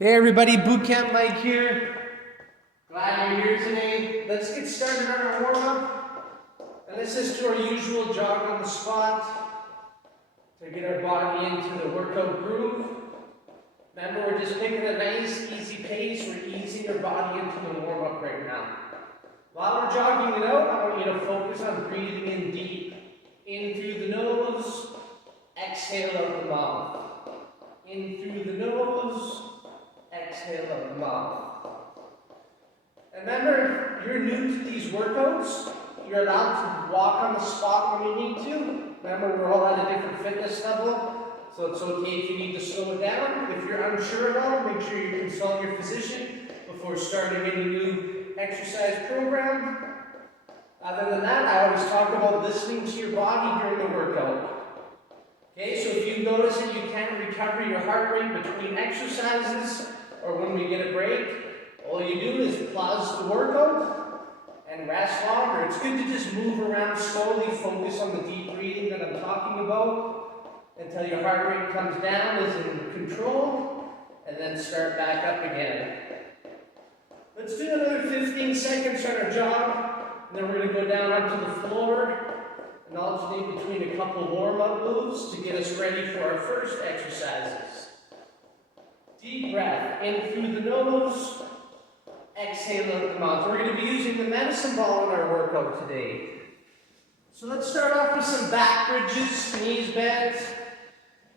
Hey everybody, Boot Camp Mike here. Glad you're here today. Let's get started on our warm-up. And this is to our usual jog on the spot to get our body into the workout groove. Remember, we're just picking a nice, easy pace. We're easing our body into the warm-up right now. While we're jogging it out, I want you to focus on breathing in deep. In through the nose, exhale out the mouth. In through the nose, exhale out the mouth. And remember, if you're new to these workouts, you're allowed to walk on the spot when you need to. Remember, we're all at a different fitness level, so it's okay if you need to slow it down. If you're unsure at all, make sure you consult your physician before starting any new exercise program. Other than that, I always talk about listening to your body during the workout. Okay, so if you notice that you can't recover your heart rate between exercises or when we get a break, all you do is pause the workout and rest longer. It's good to just move around slowly, focus on the deep breathing that I'm talking about until your heart rate comes down, is in control, and then start back up again. Let's do another 15 seconds on our jog. And then we're going to go down onto the floor and alternate between a couple warm-up moves to get us ready for our first exercises. Deep breath in through the nose, exhale out the mouth. We're going to be using the medicine ball in our workout today. So let's start off with some back bridges, knees bent,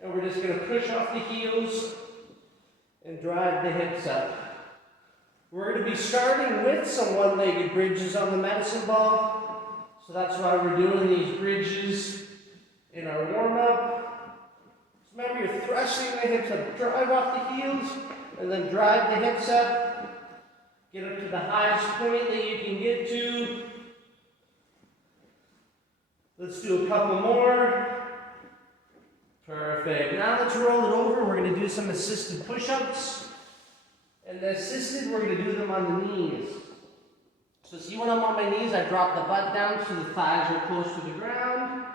and we're just going to push off the heels and drive the hips up. We're going to be starting with some one-legged bridges on the medicine ball. So that's why we're doing these bridges in our warm-up. So remember, you're thrusting the hips up. Drive off the heels and then drive the hips up. Get up to the highest point that you can get to. Let's do a couple more. Perfect. Now let's roll it over. We're going to do some assisted push-ups. And the assisted, we're going to do them on the knees. So see, when I'm on my knees, I drop the butt down so the thighs are close to the ground.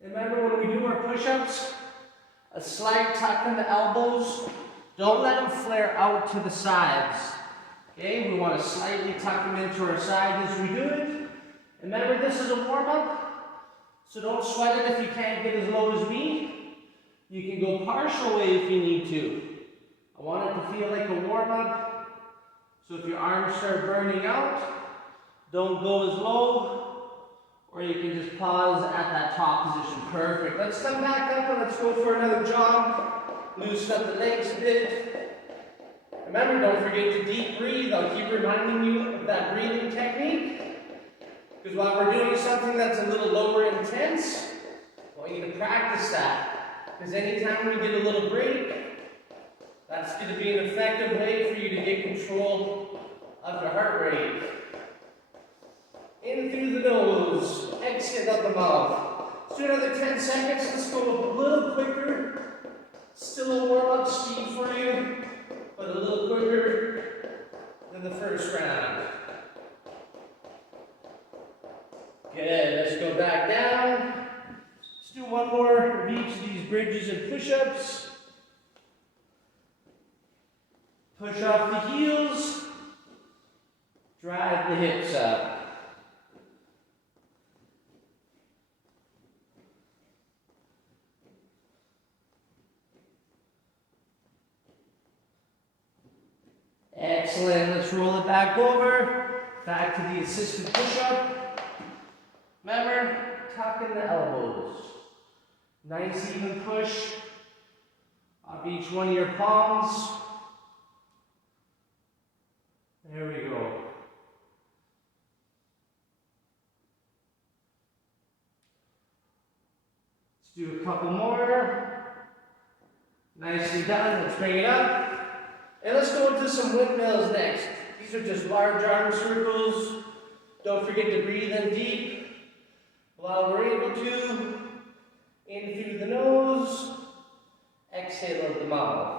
And remember, when we do our push-ups, a slight tuck in the elbows. Don't let them flare out to the sides. Okay, we want to slightly tuck them into our side as we do it. And remember, this is a warm-up, so don't sweat it if you can't get as low as me. You can go partial way if you need to. I want it to feel like a warm-up, so if your arms start burning out, don't go as low, or you can just pause at that top position. Perfect. Let's come back up and let's go for another jog. Loosen up the legs a bit. Remember, don't forget to deep breathe. I'll keep reminding you of that breathing technique, because while we're doing something that's a little lower intense, I want you to practice that, because anytime we get a little break, that's going to be an effective way for you to get control of your heart rate. In through the nose, exhale out the mouth. Let's do another 10 seconds. Let's go a little quicker. Still a warm-up speed for you, but a little quicker than the first round. Good. Let's go back down. Let's do one more of each of these bridges and push-ups. Push off the heels, drive the hips up. Excellent, let's roll it back over, back to the assisted push-up. Remember, tuck in the elbows. Nice even push off each one of your palms. There we go. Let's do a couple more. Nicely done. Let's bring it up. And let's go into some windmills next. These are just large arm circles. Don't forget to breathe in deep while we're able to. In through the nose, exhale out the mouth.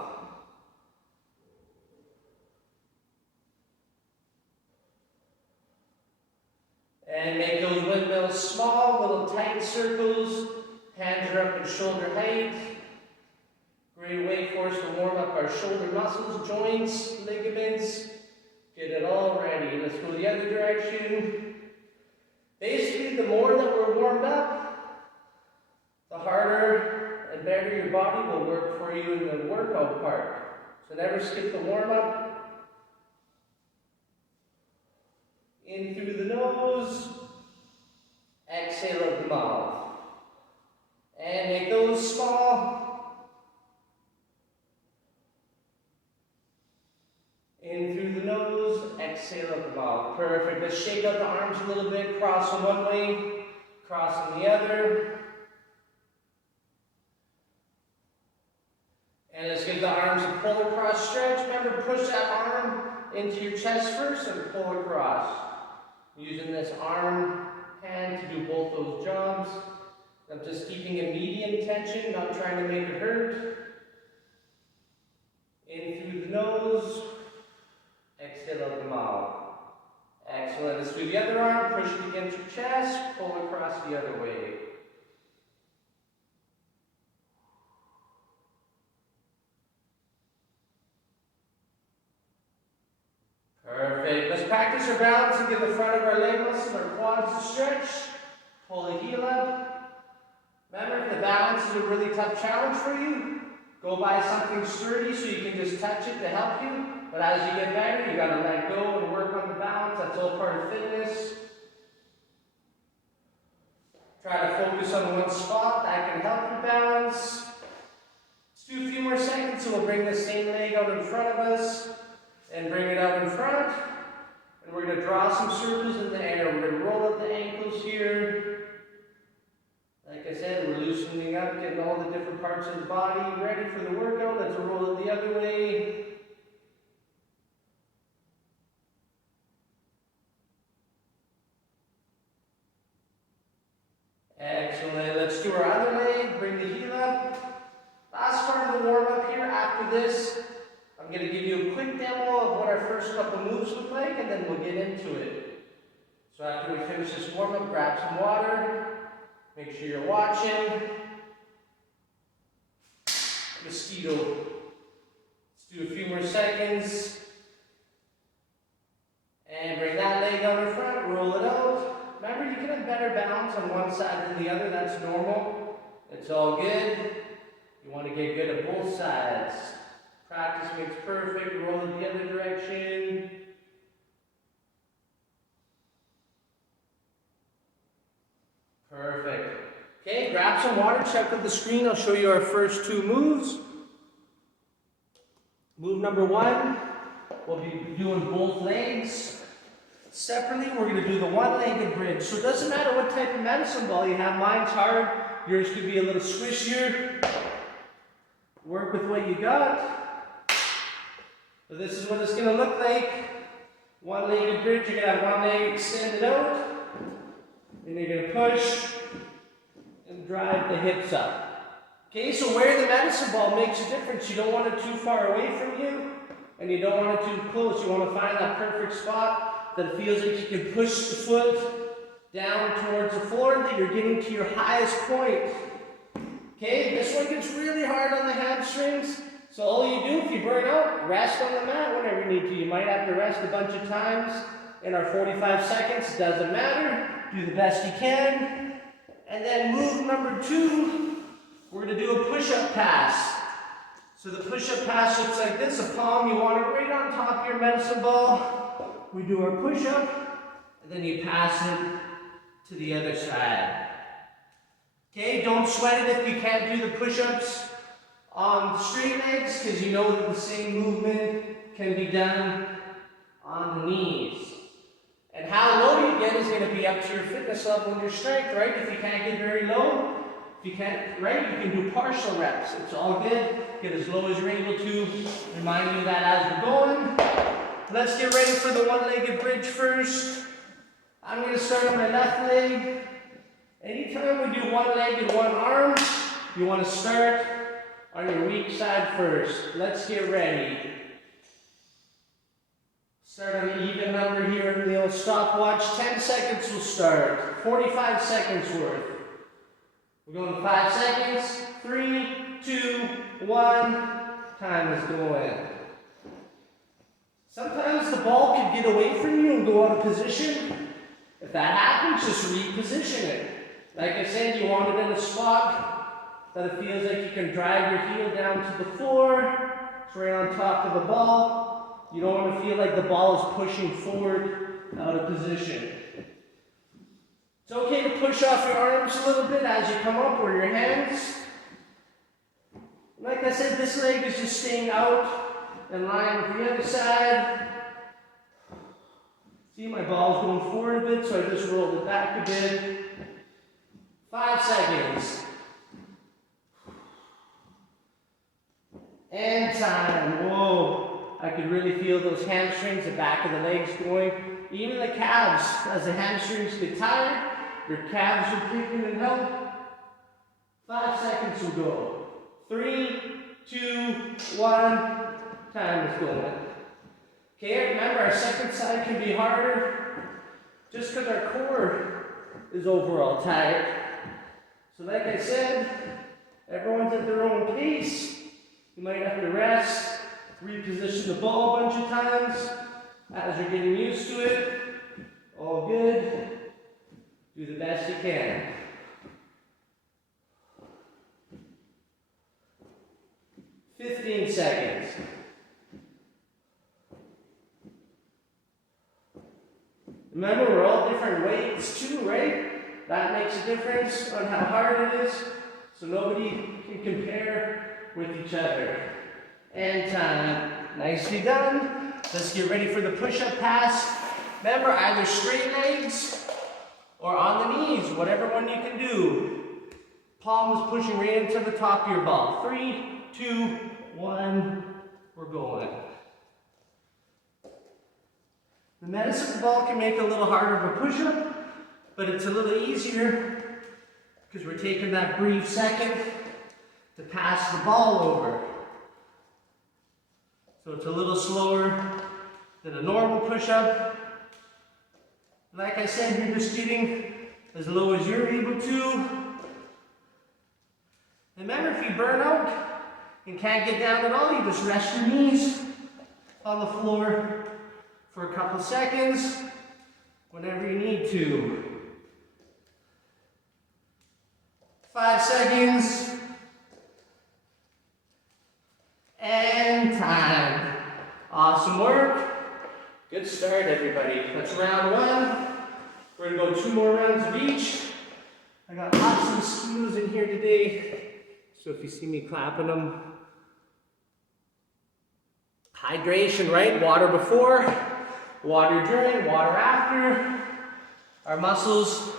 And make those windmills small, little tight circles. Hands are up at shoulder height. Great way for us to warm up our shoulder muscles, joints, ligaments. Get it all ready. Let's go the other direction. Basically, the more that we're warmed up, the harder and better your body will work for you in the workout part. So never skip the warm-up. In through the nose. Exhale out the mouth. And make those small. In through the nose, exhale out the mouth. Perfect. Let's shake out the arms a little bit. Cross them one way, cross them the other. And let's give the arms a pull across stretch. Remember, push that arm into your chest first and pull across. Using this arm hand to do both those jobs. I'm just keeping a medium tension, not trying to make it hurt. In through the nose. Exhale out the mouth. Excellent. Let's do the other arm. Push it against your chest. Pull across the other way. Perfect. Let's practice our balance and give the front of our leg muscles, our quads a stretch. Pull the heel up. Remember, if the balance is a really tough challenge for you, go buy something sturdy so you can just touch it to help you. But as you get better, you got to let go and work on the balance. That's all part of fitness. Try to focus on one spot. That can help you balance. Let's do a few more seconds, and we'll bring the same leg out in front of us. And bring it out in front. And we're going to draw some circles in the air. We're going to roll up the ankles here. Like I said, we're loosening up, getting all the different parts of the body ready for the workout. Let's roll it the other way. Excellent. Let's do our other leg. Bring the heel up. Last part of the warm-up here. After this, I'm going to give you a quick demo of what our first couple moves look like, and then we'll get into it. So after we finish this warm-up, grab some water. Make sure you're watching. Mosquito. Let's do a few more seconds. And bring that leg out in front. Roll it out. Remember, you can have better balance on one side than the other. That's normal. It's all good. You want to get good at both sides. Practice makes perfect. Roll in the other direction. Perfect. Okay, grab some water. Check with the screen. I'll show you our first two moves. Move number one. We'll be doing both legs. Separately, we're going to do the one-legged bridge. So it doesn't matter what type of medicine ball you have. Mine's hard. Yours could be a little squishier. Work with what you got. So this is what it's going to look like. One-legged bridge. You're going to have one leg extended out. And you're going to push and drive the hips up. Okay, so where the medicine ball makes a difference. You don't want it too far away from you. And you don't want it too close. You want to find that perfect spot that it feels like you can push the foot down towards the floor, that you're getting to your highest point. Okay, this one gets really hard on the hamstrings. So all you do, if you burn out, rest on the mat whenever you need to. You might have to rest a bunch of times in our 45 seconds. Doesn't matter. Do the best you can. And then move number two, we're going to do a push-up pass. So the push-up pass looks like this. A palm, you want it right on top of your medicine ball. We do our push-up, and then you pass it to the other side. Okay, don't sweat it if you can't do the push-ups on straight legs, because you know that the same movement can be done on the knees. And how low you get is going to be up to your fitness level and your strength, right? If you can't get very low, if you can't, right, you can do partial reps. It's all good. Get as low as you're able to. Remind you that as we're going. Let's get ready for the one-legged bridge first. I'm going to start on my left leg. Anytime we do one leg and one arm, you want to start on your weak side first. Let's get ready. Start on an even number here in the old stopwatch. 10 seconds will start. 45 seconds worth. We're going 5 seconds. 3, 2, 1. Time is going. Sometimes the ball can get away from you and go out of position. If that happens, just reposition it. Like I said, you want it in a spot that it feels like you can drive your heel down to the floor. It's right on top of the ball. You don't want to feel like the ball is pushing forward out of position. It's okay to push off your arms a little bit as you come up, or your hands. Like I said, this leg is just staying out in line with the other side. See, my ball's going forward a bit, so I just rolled it back a bit. 5 seconds. And time. Whoa. I could really feel those hamstrings, the back of the legs going. Even the calves, as the hamstrings get tired, your calves will kick in and help. 5 seconds will go. 3, 2, 1. Time is going. Okay, remember our second side can be harder just because our core is overall tired. So like I said, everyone's at their own pace. You might have to rest, reposition the ball a bunch of times as you're getting used to it. All good. Do the best you can. "15 seconds. Remember, we're all different weights too, right? That makes a difference on how hard it is, so nobody can compare with each other. And time. Nicely done. Let's get ready for the push-up pass. Remember, either straight legs or on the knees, whatever one you can do. Palms pushing right into the top of your ball. 3, 2, 1. We're going. The medicine ball can make it a little harder of a push-up, but it's a little easier because we're taking that brief second to pass the ball over. So it's a little slower than a normal push-up. Like I said, you're just getting as low as you're able to. Remember, if you burn out and can't get down at all, you just rest your knees on the floor for a couple seconds whenever you need to. 5 seconds. And time. Awesome work. Good start, everybody. That's round 1. We're going to go 2 more rounds of each. I got lots of mosquitoes in here today, so if you see me clapping them. Hydration, right? Water before, water during, water after. Our muscles,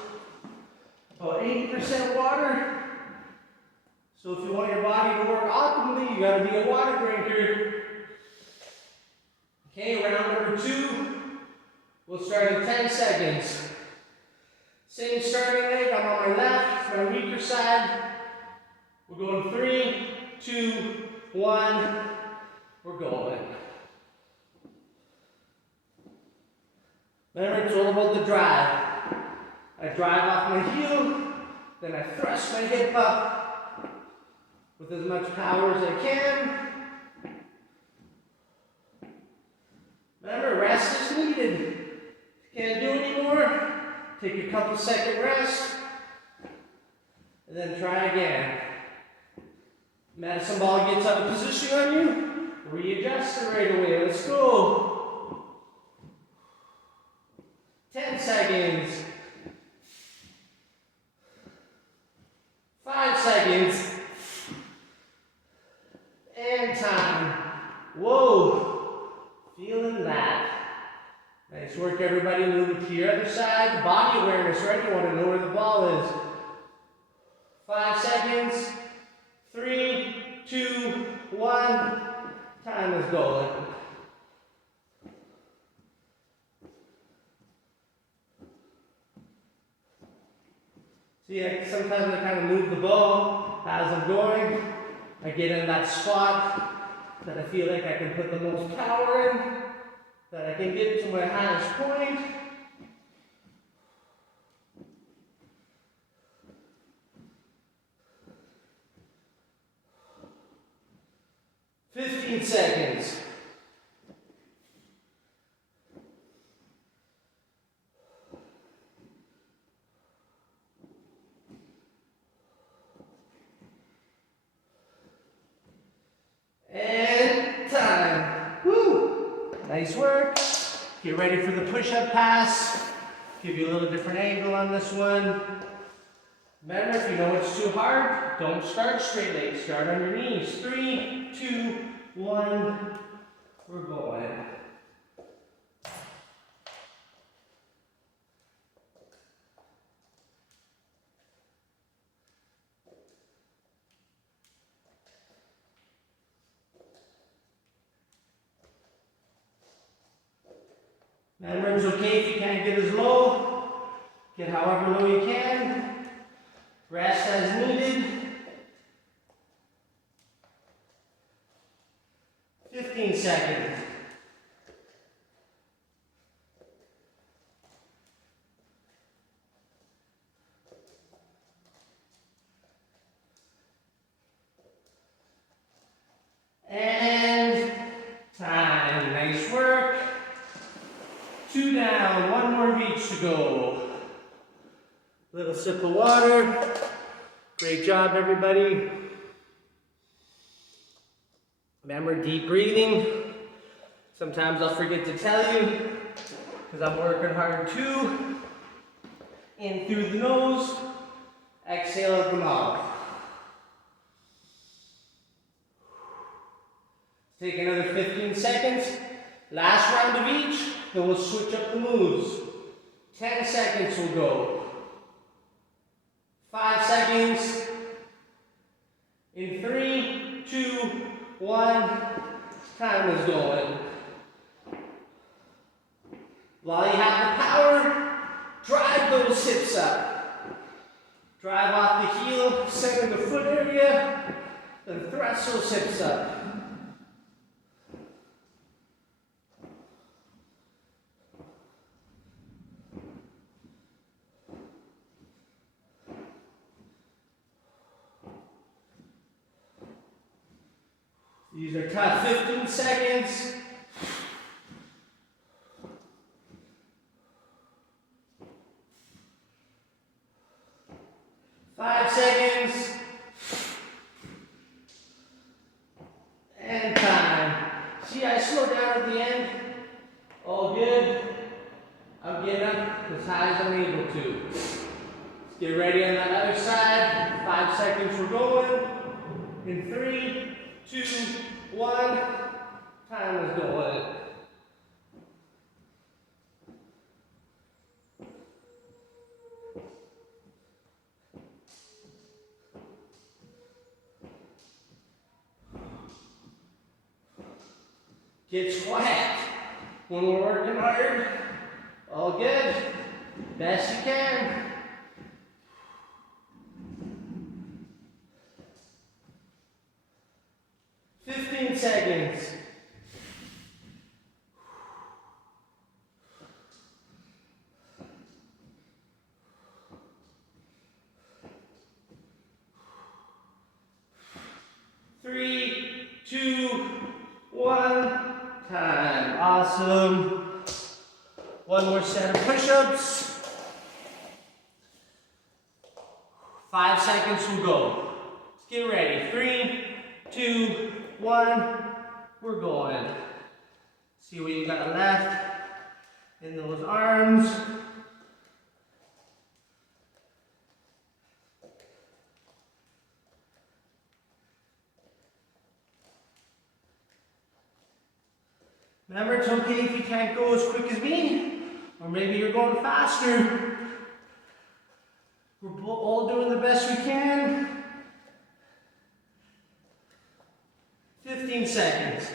about 80% water. So if you want your body to work optimally, you gotta be a water drinker. Okay, round number 2. We'll start in 10 seconds. Same starting leg, I'm on my left, my weaker side. We're going 3, 2, 1. We're going. Remember, it's all about the drive. I drive off my heel, then I thrust my hip up with as much power as I can. Remember, rest is needed. If you can't do anymore, take a couple second rest, and then try again. Medicine ball gets out of position on you, readjust it right away. Let's go. 10 seconds. 5 seconds. And time. Whoa. Feeling that. Nice work, everybody. Move to your other side. Body awareness, right? You want to know where the ball is. 5 seconds. 3, 2, 1. Time is going. See, sometimes I kind of move the ball as I'm going. I get in that spot that I feel like I can put the most power in, that I can get to my highest point. 15 seconds. And time. Woo! Nice work. Get ready for the push-up pass. Give you a little different angle on this one. Remember, if you know it's too hard, don't start straight legs. Start on your knees. 3, 2, 1. We're going. Remember, it's okay if you can't get as low. Get however low you can. Rest as needed. 15 seconds. And time. Nice work. 2 down, 1 more reach to go. Little sip of water. Great job, everybody. Remember, deep breathing. Sometimes I'll forget to tell you because I'm working hard too. In through the nose, exhale out the mouth. Take another 15 seconds. Last round of each, then we'll switch up the moves. 10 seconds will go. 5 seconds. In 3, 2, 1. Time is going. While you have the power, drive those hips up. Drive off the heel, center the foot area, then thrust those hips up. These are tough. 15 seconds. Five seconds. And time. See, I slow down at the end. All good. I'm getting up as high as I'm able to. Let's get ready on that other side. 5 seconds, we're going. In 3, 2, 1. Time is going. Get quiet when we're working hard. All good. Best you can. Seconds. Three, 2, 1. Time. Awesome. One more set of push-ups. 5 seconds will go. Let's get ready. 3, 2, 1. We're going. See what you got left in those arms. Remember, it's okay if you can't go as quick as me, or maybe you're going faster. We're all doing the best we can. 15 seconds.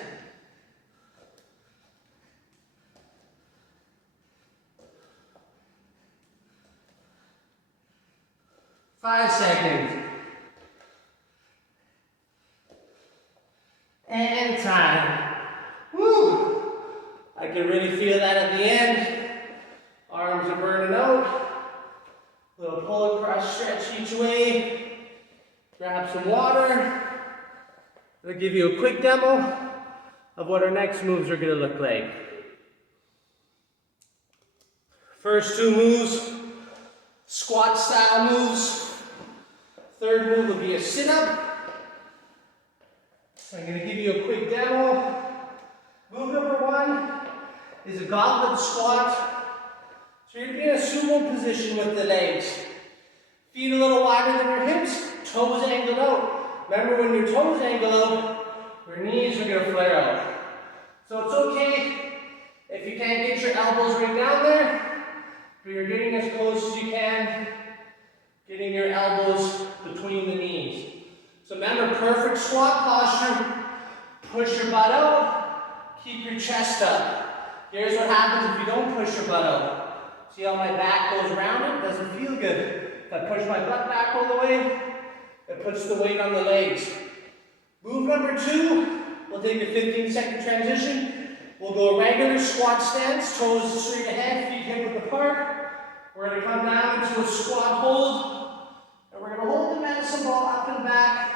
Five seconds. And time. Woo! I can really feel that at the end. Arms are burning out. Little pull across stretch each way. Grab some water. I'll give you a quick demo of what our next moves are going to look like. First two moves, squat style moves. Third move will be a sit-up. I'm going to give you a quick demo. Move number one is a goblet squat. So you're going to be in a sumo position with the legs. Feet a little wider than your hips, toes angled out. Remember, when your toes angle out, your knees are going to flare out. So it's okay if you can't get your elbows right down there, but you're getting as close as you can, getting your elbows between the knees. So remember, perfect squat posture. Push your butt out, keep your chest up. Here's what happens if you don't push your butt out. See how my back goes around it? Doesn't feel good. If I push my butt back all the way, it puts the weight on the legs. Move number two, we'll take a 15-second transition. We'll go a regular squat stance, toes straight ahead, feet hip width apart. We're going to come down into a squat hold, and we're going to hold the medicine ball up and back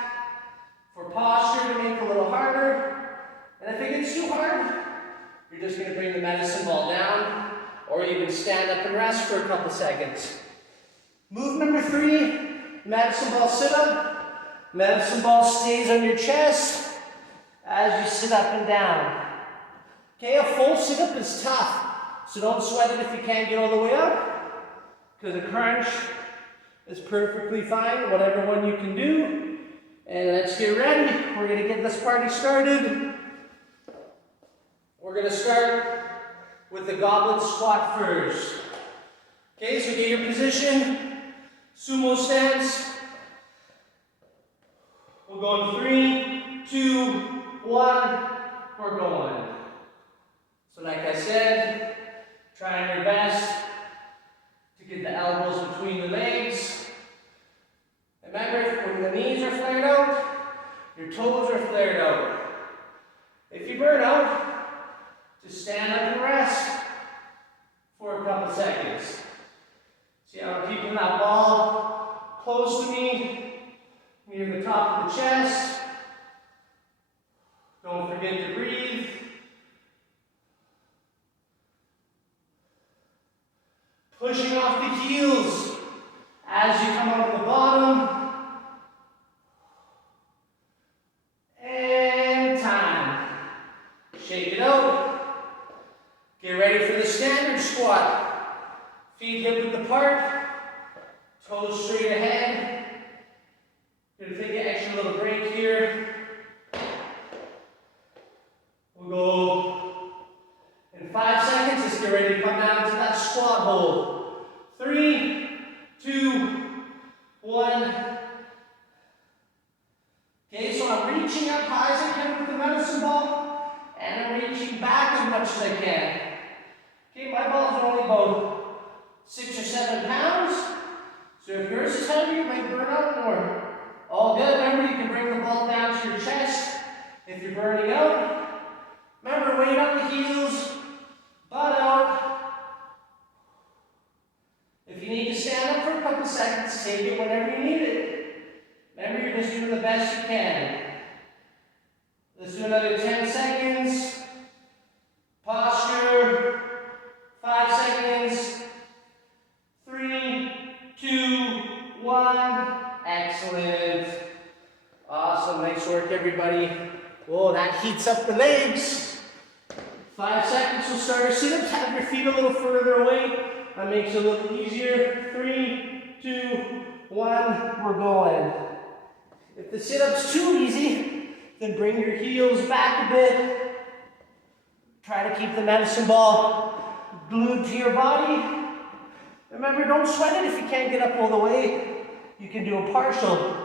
for posture to make it a little harder. And if it gets too hard, you're just going to bring the medicine ball down, or you can stand up and rest for a couple seconds. Move number three, medicine ball sit-up. Medicine ball stays on your chest as you sit up and down. Okay, a full sit-up is tough, so don't sweat it if you can't get all the way up, because a crunch is perfectly fine, whatever one you can do. And let's get ready. We're going to get this party started. We're going to start with the goblet squat first. Okay, so get your position. Sumo stance. We'll go in 3, 2, 1. We're going. So like I said, trying your best to get the elbows between the legs. Remember, when the knees are flared out, your toes are flared out. If you burn out, just stand up and rest for a couple seconds. See how I'm keeping that ball close to me, near the top of the chest. Don't forget to breathe. Pushing off the heels as you come out of the bottom. And time. Shake it out. Get ready for the standard squat. Feet hip width apart. Toes straight ahead. Gonna take an extra little break here. We'll go in 5 seconds. Just get ready to come down to that squat hold. 3, 2, 1. Okay, so I'm reaching up high as I can with the medicine ball, and I'm reaching back as much as I can. Okay, my balls are only about 6 or 7 pounds, so if yours is heavy, you might burn out more. All good. Remember, you can bring the ball down to your chest if you're burning out. Remember, weight on the heels, butt out. If you need to stand up for a couple seconds, take it whenever you need it. Remember, you're just doing the best you can. Let's do another 10 seconds. Posture. 5 seconds. 3, 2, 1. Excellent. Awesome. Nice work, everybody. Whoa, that heats up the legs. 5 seconds. We'll start our sit-ups. Have your feet a little further away. That makes it a little easier. 3, 2, 1. We're going. If the sit-up's too easy, then bring your heels back a bit. Try to keep the medicine ball glued to your body. Remember, don't sweat it if you can't get up all the way. You can do a partial,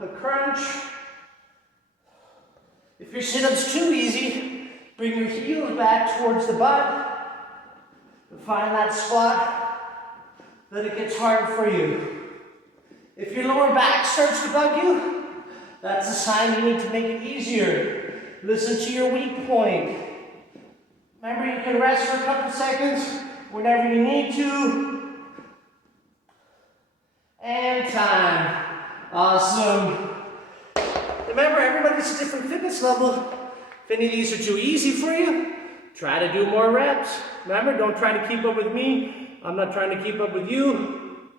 a crunch. If your sit-up's too easy, bring your heels back towards the butt. And find that spot that it gets hard for you. If your lower back starts to bug you, that's a sign you need to make it easier. Listen to your weak point. Remember, you can rest for a couple seconds whenever you need to. And time. Awesome. remember, everybody's a different fitness level. If any of these are too easy for you, try to do more reps. Remember, don't try to keep up with me. I'm not trying to keep up with you.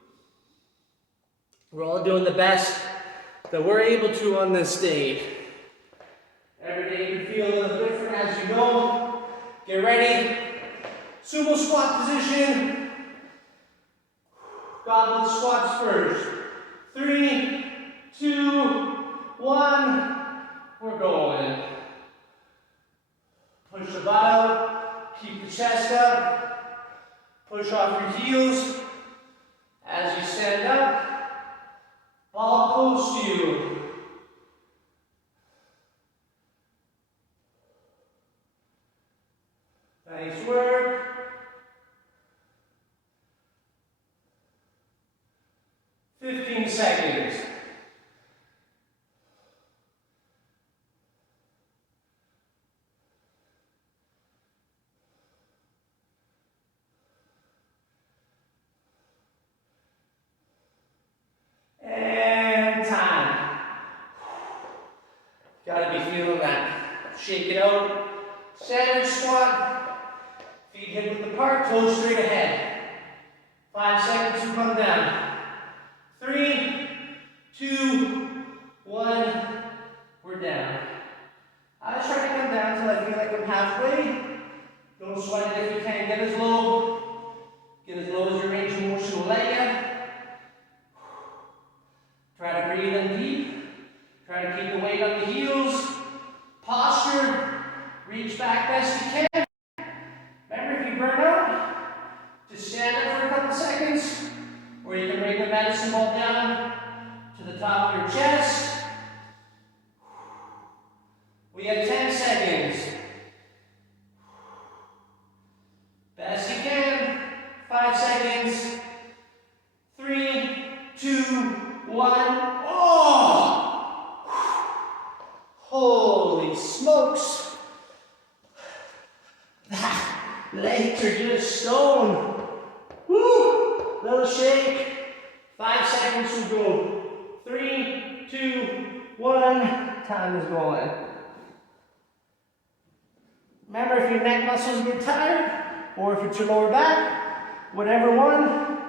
We're all doing the best that we're able to on this day. Every day you can feel a little different as you go. Get ready. Sumo squat position. Goblet squats first. 3, 2, 1. We're going. Push the butt out. Keep the chest up. Push off your heels. As you stand up, ball close to you. Nice work. Fifteen seconds. And time. Gotta be feeling that. Shake it out. Standard squat. Feet hip width apart, toes straight ahead. 5 seconds to come down. 3, 2, 1. We're down. I just try to come down until I feel like I'm halfway. Don't sweat it if you can't get as low. Get as low as your range of motion will let you. Try to breathe in deep. Try to keep the weight on the heels. Posture. Reach back best you can. Remember, if you burn out, just stand up for a couple seconds, or you can bring the medicine ball down to the top of your chest. We have 10 seconds. Best you can. 5 seconds. 3, 2, 1. Oh! Holy smokes. Legs are just stone. Woo! Little shake. 5 seconds to go. 3, 2, 1. Time is going. Remember, if your neck muscles get tired, or if it's your lower back, whatever one,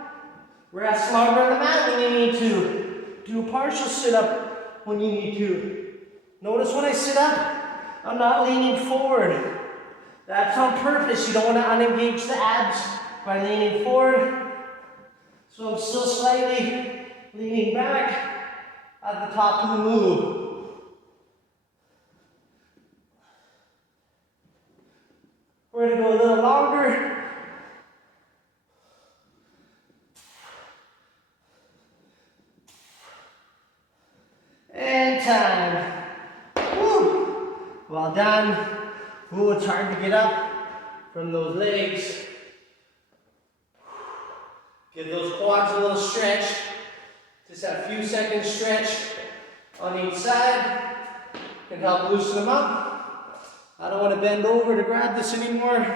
rest longer on the mat when you need to. Do a partial sit-up when you need to. Notice when I sit up, I'm not leaning forward. That's on purpose. You don't want to unengage the abs by leaning forward. So I'm still slightly leaning back at the top of the move. We're going to go a little longer. And time. Woo! Well done. Ooh, it's hard to get up from those legs. Give those quads a little stretch. Just a few seconds stretch on each side. Can help loosen them up. I don't want to bend over to grab this anymore.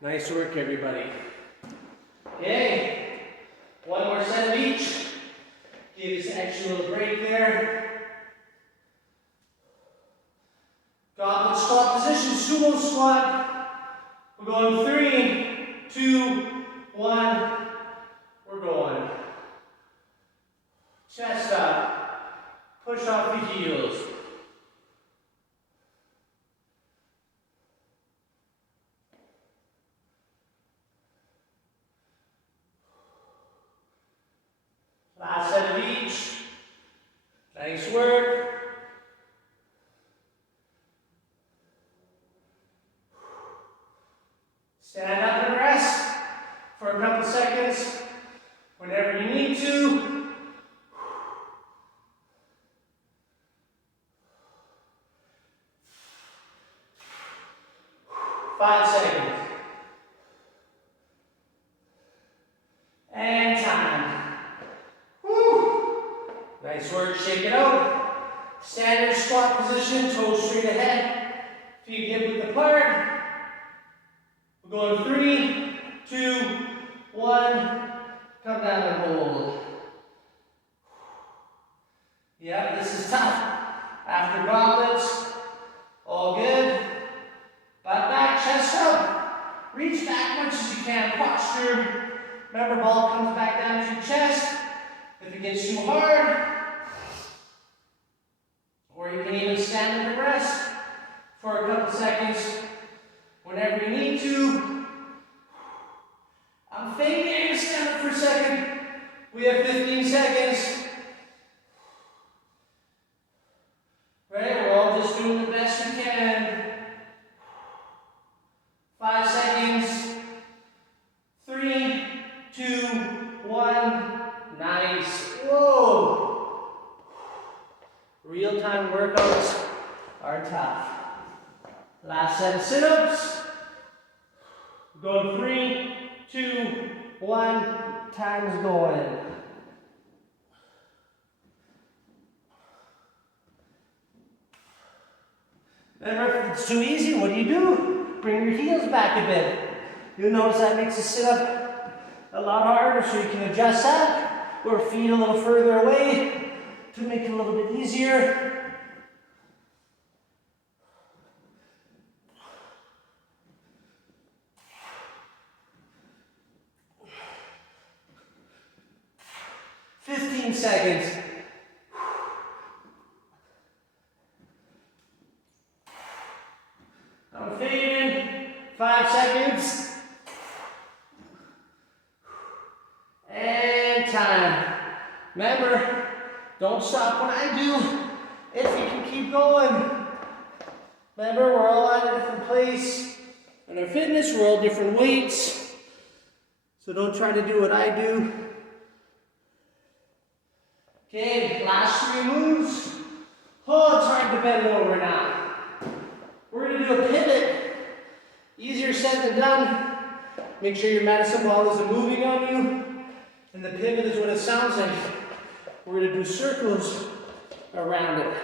Nice work, everybody. Okay, one more set of each. Give us an extra little break there. Goblet squat position, sumo squat. We're going 3, 2, 1. We're going. Chest up. Push off the heels. Last set of each. Nice work. Stand up and rest for a couple seconds whenever you need to. Five seconds. And time. Woo. Nice work. Shake it out. Standard squat position, toes straight ahead. Feet hip width apart. We're going 3, 2, 1. Come down and hold. Remember, ball comes back down to your chest. If it gets too hard, or you can even stand and rest for a couple seconds whenever you need to. I'm faking to stand up for a second. We have 15 seconds. Right, we're all just doing the best we can. 5 seconds. 3, 2, 1. Nice. Whoa. Real-time workouts are tough. Last set of sit-ups. Go 3, 2, 1. Time's going. Remember, if it's too easy, what do? Bring your heels back a bit. You'll notice that makes the sit-up a lot harder, so you can adjust that, or feet a little further away to make it a little bit easier. Seconds. I'm fading. 5 seconds. And time. Remember, don't stop when I do if you can keep going. Remember, we're all at a different place. In our fitness, we're all different weights. So don't try to do what I do. Okay, last 3 moves. Oh, it's hard to bend over now. We're going to do a pivot. Easier said than done. Make sure your medicine ball isn't moving on you. And the pivot is what it sounds like. We're going to do circles around it.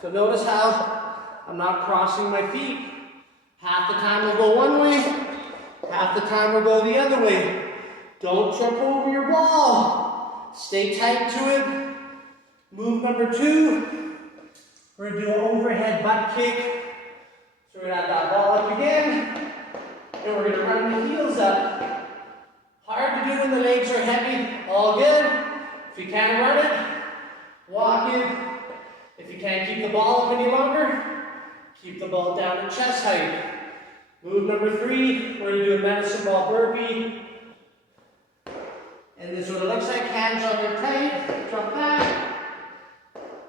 So notice how I'm not crossing my feet. Half the time we'll go one way. Half the time we'll go the other way. Don't trip over your ball. Stay tight to it. Move number 2, we're going to do an overhead butt kick. So we're going to have that ball up again, and we're going to run the heels up. Hard to do when the legs are heavy, all good. If you can't run it, walk it. If you can't keep the ball up any longer, keep the ball down to chest height. Move number 3, we're going to do a medicine ball burpee. And this is what it looks like, hands on your tight, jump back.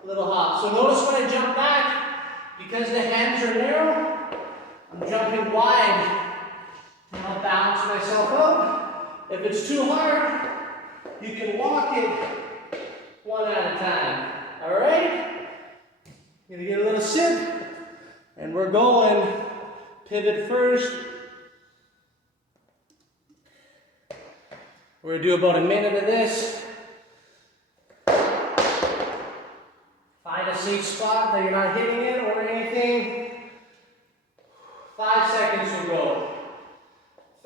Little hop. So notice when I jump back, because the hands are narrow, I'm jumping wide to help balance myself up. If it's too hard, you can walk it one at a time. All right? You're gonna get a little sip, and we're going. Pivot first. We're gonna do about a minute of this. Find a safe spot that you're not hitting it or anything. 5 seconds will go.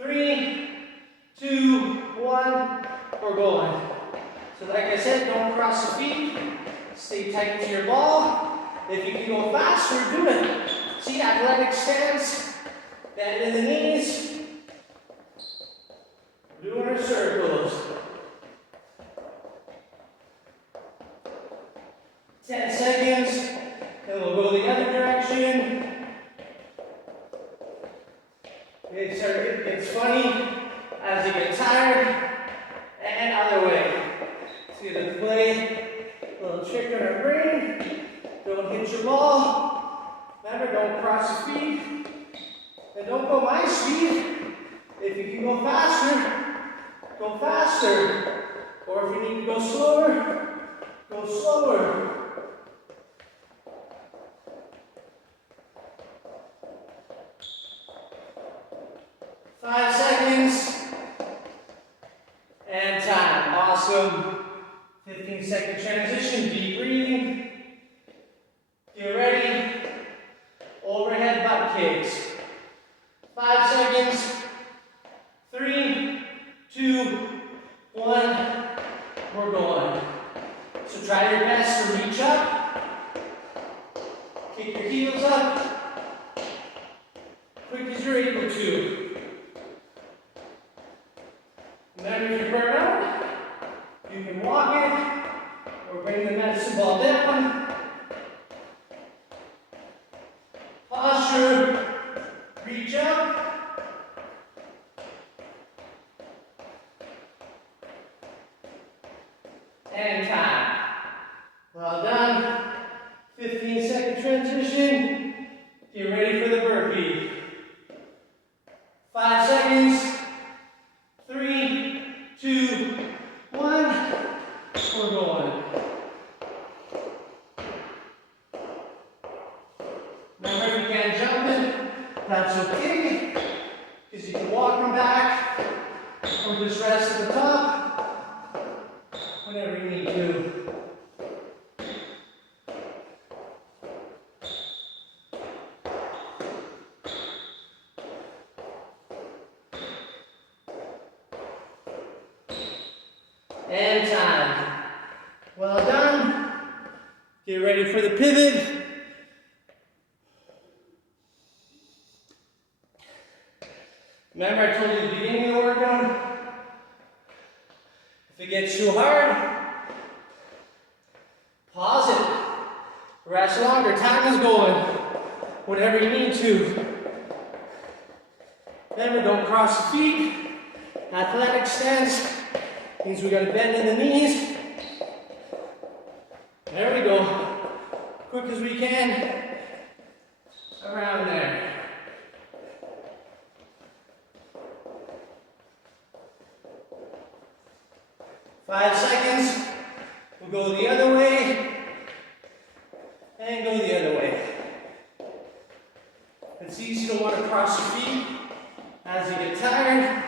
3, 2, 1, we're going. So like I said, don't cross the feet. Stay tight to your ball. If you can go faster, do it. See, athletic stance, bend in the knees. Doing our circles. 10 seconds, then we'll go the other direction. It gets funny as you get tired, and other way. See the play, a little trick on our brain. Don't hit your ball. Remember, don't cross your feet. And don't go my speed. If you can go faster, go faster. Or if you need to go slower, go slower. 5 seconds. And time. Awesome. 15-second transition. Deep breathing. Get ready. Overhead butt kicks. 5 seconds. 3, 2, 1. We're going. So try your best to reach up. Kick your heels up. Quick as you're able to. Remember, if you're That's okay, because you can walk them back or just rest at the top whenever you need to. And time. Well done. Get ready for the pivot. Remember I told you at the beginning of the workout, if it gets too hard, pause it. Rest longer, time is going. Whatever you need to. Remember, don't cross the feet. Athletic stance means we gotta bend in the knees. There we go. Quick as we can. Around there. Five seconds. We'll go the other way. And go the other way. It's easy to want to cross your feet as you get tired.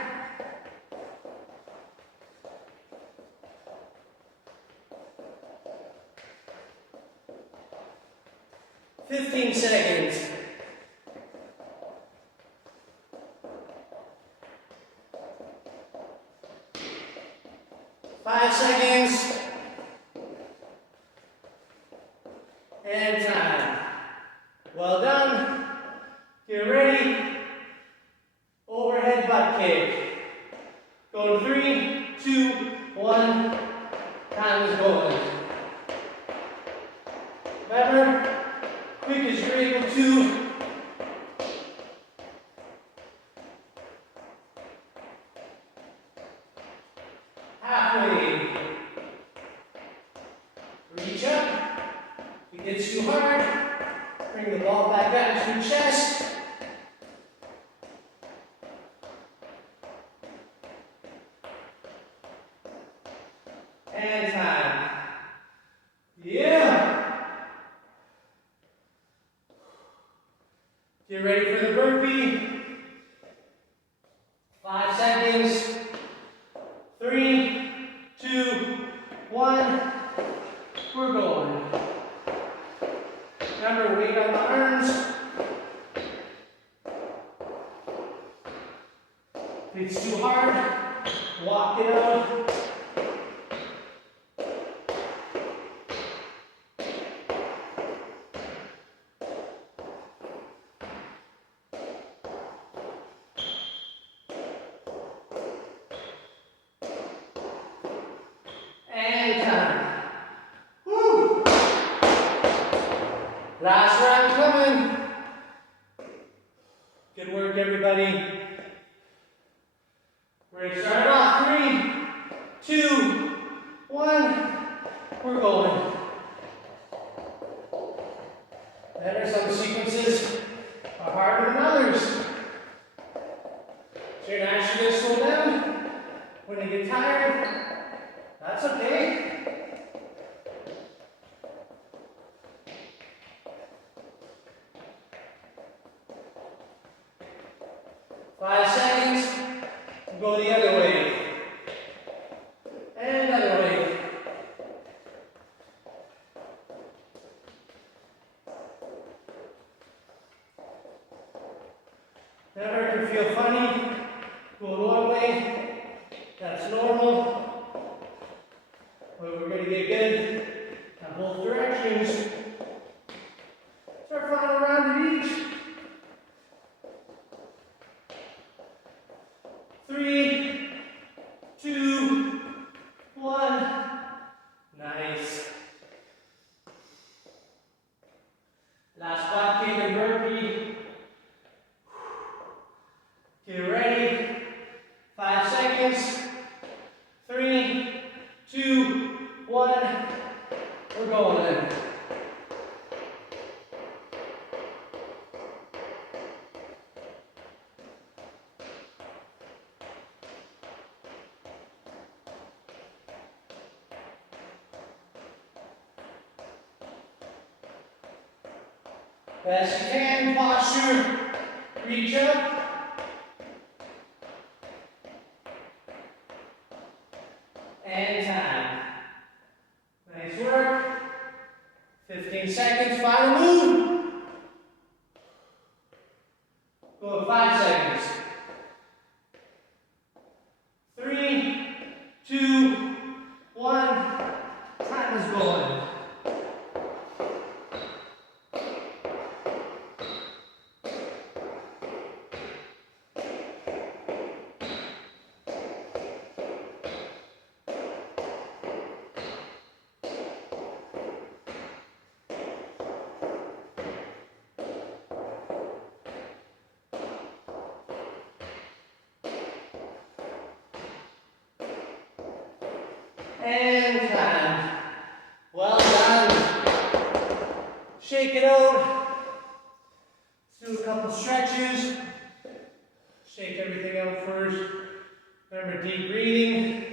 $15 seconds. Five seconds. And time. Well done. Get ready. Overhead butt kick. Go to 3, 2, 1. Time is going. Remember, quick as you're able to. Halfway. Reach up. If it gets too hard, bring the ball back out to your chest. And time. Yeah. Get ready for the burpee. 5 seconds. 3, 2, 1. We're going. Remember, weight on the arms. If it's too hard, walk it out. And time. Woo! Last round coming. Good work, everybody. We're going to start off. 3, 2, 1. We're going. Better, some sequences are harder than others. So you're naturally going to slow down when you get tired. That's okay. Five seconds. Go the other way. And other way. Never can feel funny. Go one way. That's normal. But we're going to get good in both directions. Start flying around the beach. 3, 2, 1. Nice. Last butt kick and burpee. Get ready. 5 seconds. 3, 2, 1. We're going. Best you can, posture, reach up. And time. Nice work. 15 seconds, final move. Go 5 seconds. 3, 2, 1. Time is going. And time. Well done. Shake it out. Let's do a couple stretches. Shake everything out first. Remember, deep breathing.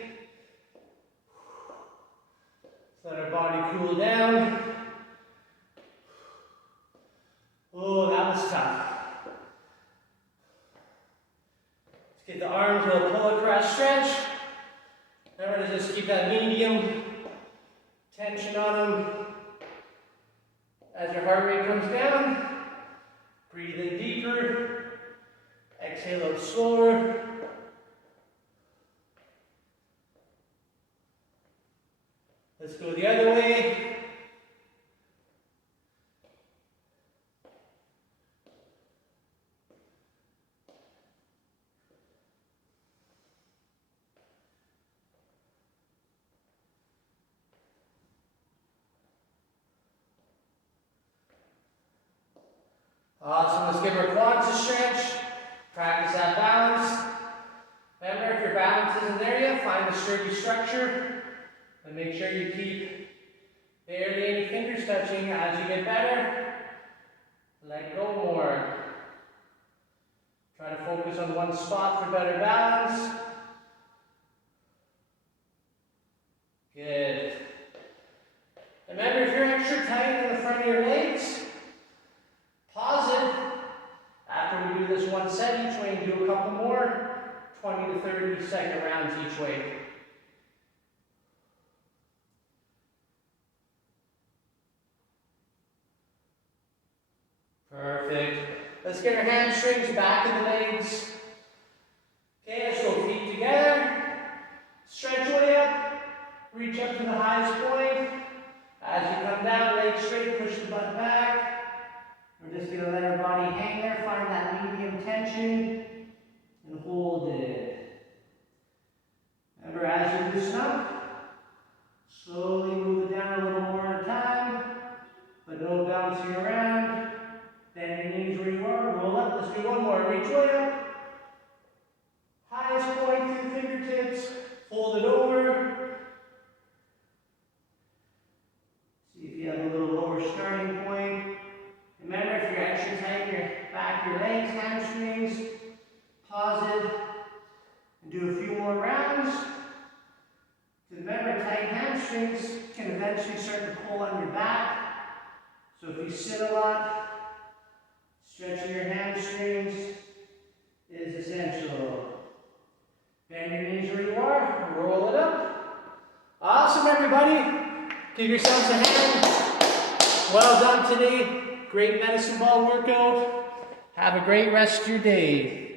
Let our body cool down. Oh, that was tough. Let's get the arms a little pull across stretch. Remember to just keep that medium tension on them. As your heart rate comes down, breathe in deeper, exhale out slower. Let's go the other way. Awesome, let's give our quads a stretch. Practice that balance. Remember, if your balance isn't there yet, find a sturdy structure. And make sure you keep barely any fingers touching. As you get better, let go more. Try to focus on one spot for better balance. Good. Remember, if you're extra tight in the front of your legs, pause it. After we do this one set each way and do a couple more, 20 to 30 second rounds each way. Perfect. Let's get our hamstrings back in the legs. Okay, let's go feet together. Stretch way up. Reach up to the highest point. As you come down, legs straight, push the butt back. We're just going to let our body hang there, find that medium tension, and hold it. Remember, as you loosen up, slowly move it down a little more at a time, but no bouncing around. Bend your knees where you are, roll up. Let's do one more. Reach way up. Highest point through the fingertips. Fold it over. See if you have a little lower starting point. Remember, if you're extra tight in your back, your legs, hamstrings, pause it and do a few more rounds. Remember, tight hamstrings can eventually start to pull on your back. So if you sit a lot, stretching your hamstrings is essential. Bend your knees where you are, roll it up. Awesome, everybody. Give yourselves a hand. Well done today. Great medicine ball workout. Have a great rest of your day.